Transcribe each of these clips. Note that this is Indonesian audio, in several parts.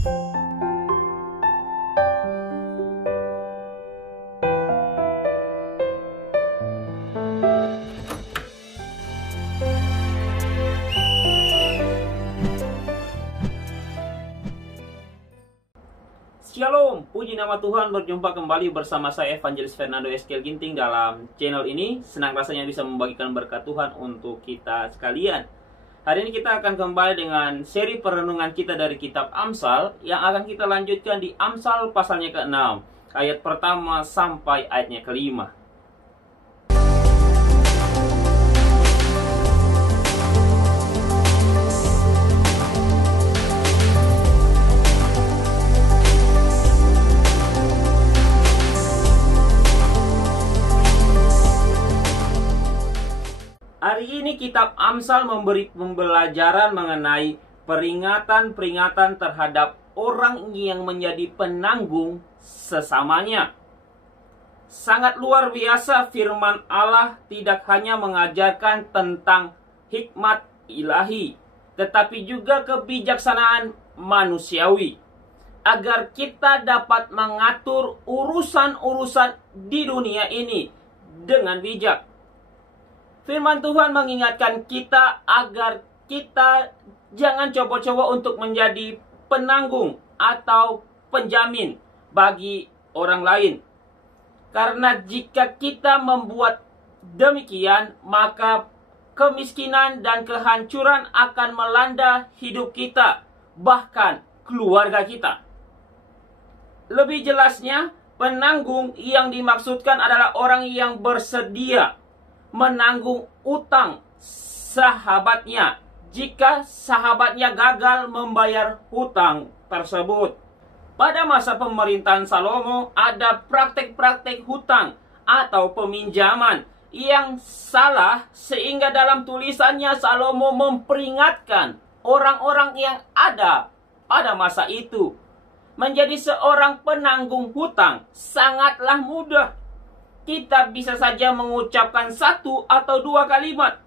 Shalom, puji nama Tuhan, berjumpa kembali bersama saya Evangelis Fernando Eskel Ginting dalam channel ini. Senang rasanya bisa membagikan berkat Tuhan untuk kita sekalian. Hari ini kita akan kembali dengan seri perenungan kita dari kitab Amsal, yang akan kita lanjutkan di Amsal pasalnya ke-6, ayat pertama sampai ayatnya ke-5. Hari ini kitab Amsal memberi pembelajaran mengenai peringatan-peringatan terhadap orang yang menjadi penanggung sesamanya. Sangat luar biasa, firman Allah tidak hanya mengajarkan tentang hikmat ilahi, tetapi juga kebijaksanaan manusiawi, agar kita dapat mengatur urusan-urusan di dunia ini dengan bijak. Firman Tuhan mengingatkan kita agar kita jangan coba-coba untuk menjadi penanggung atau penjamin bagi orang lain. Karena jika kita membuat demikian, maka kemiskinan dan kehancuran akan melanda hidup kita, bahkan keluarga kita. Lebih jelasnya, penanggung yang dimaksudkan adalah orang yang bersedia menanggung utang sahabatnya jika sahabatnya gagal membayar hutang tersebut. Pada masa pemerintahan Salomo, ada praktek-praktek hutang atau peminjaman yang salah, sehingga dalam tulisannya Salomo memperingatkan orang-orang yang ada pada masa itu. Menjadi seorang penanggung hutang sangatlah mudah. Kita bisa saja mengucapkan satu atau dua kalimat,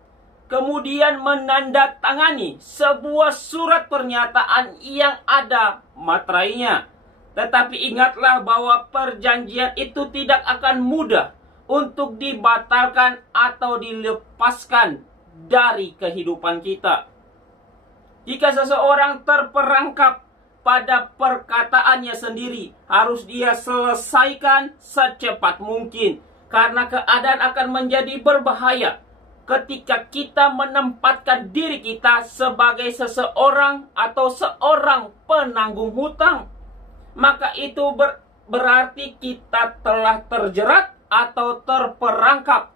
kemudian menandatangani sebuah surat pernyataan yang ada materainya. Tetapi ingatlah bahwa perjanjian itu tidak akan mudah untuk dibatalkan atau dilepaskan dari kehidupan kita. Jika seseorang terperangkap pada perkataannya sendiri, harus dia selesaikan secepat mungkin, karena keadaan akan menjadi berbahaya ketika kita menempatkan diri kita sebagai seseorang atau seorang penanggung hutang. Maka itu berarti kita telah terjerat atau terperangkap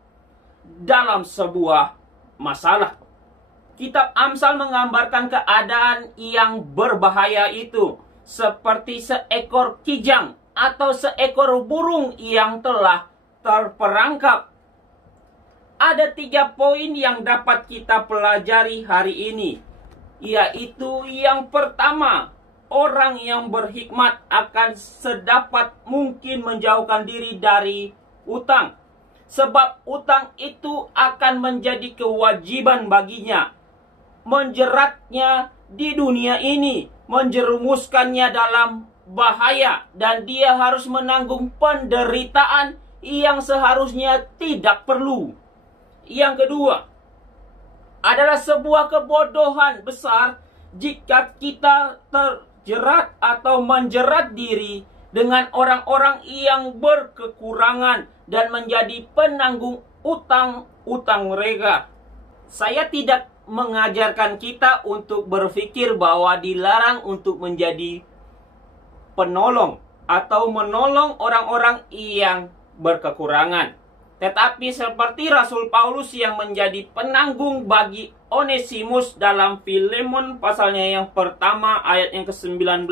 dalam sebuah masalah. Kitab Amsal menggambarkan keadaan yang berbahaya itu seperti seekor kijang atau seekor burung yang telah terperangkap. Ada 3 poin yang dapat kita pelajari hari ini, yaitu yang pertama, orang yang berhikmat akan sedapat mungkin menjauhkan diri dari utang, sebab utang itu akan menjadi kewajiban baginya, menjeratnya di dunia ini, menjerumuskannya dalam bahaya, dan dia harus menanggung penderitaan yang seharusnya tidak perlu. Yang kedua, adalah sebuah kebodohan besar jika kita terjerat atau menjerat diri dengan orang-orang yang berkekurangan dan menjadi penanggung utang-utang mereka. Saya tidak mengajarkan kita untuk berpikir bahwa dilarang untuk menjadi penolong atau menolong orang-orang yang berkekurangan. Tetapi seperti Rasul Paulus yang menjadi penanggung bagi Onesimus dalam Filemon pasalnya yang pertama ayat yang ke-19.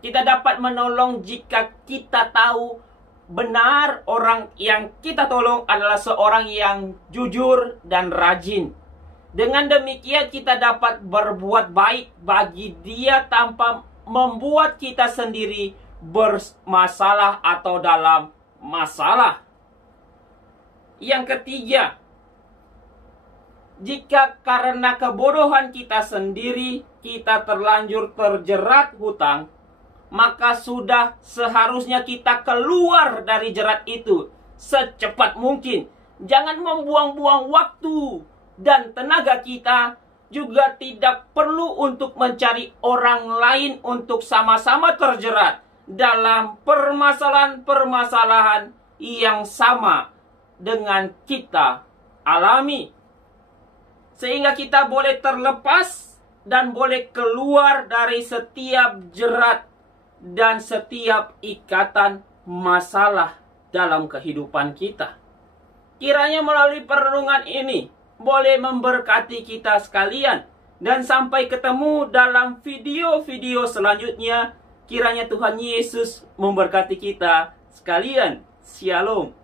Kita dapat menolong jika kita tahu benar orang yang kita tolong adalah seorang yang jujur dan rajin. Dengan demikian kita dapat berbuat baik bagi dia tanpa membuat kita sendiri bermasalah atau dalam masalah. Yang ketiga, jika karena kebodohan kita sendiri kita terlanjur terjerat hutang, maka sudah seharusnya kita keluar dari jerat itu secepat mungkin. Jangan membuang-buang waktu dan tenaga kita. Juga tidak perlu untuk mencari orang lain untuk sama-sama terjerat dalam permasalahan-permasalahan yang sama dengan kita alami. Sehingga kita boleh terlepas dan boleh keluar dari setiap jerat dan setiap ikatan masalah dalam kehidupan kita. Kiranya melalui perenungan ini boleh memberkati kita sekalian. Dan sampai ketemu dalam video-video selanjutnya. Kiranya Tuhan Yesus memberkati kita sekalian. Shalom.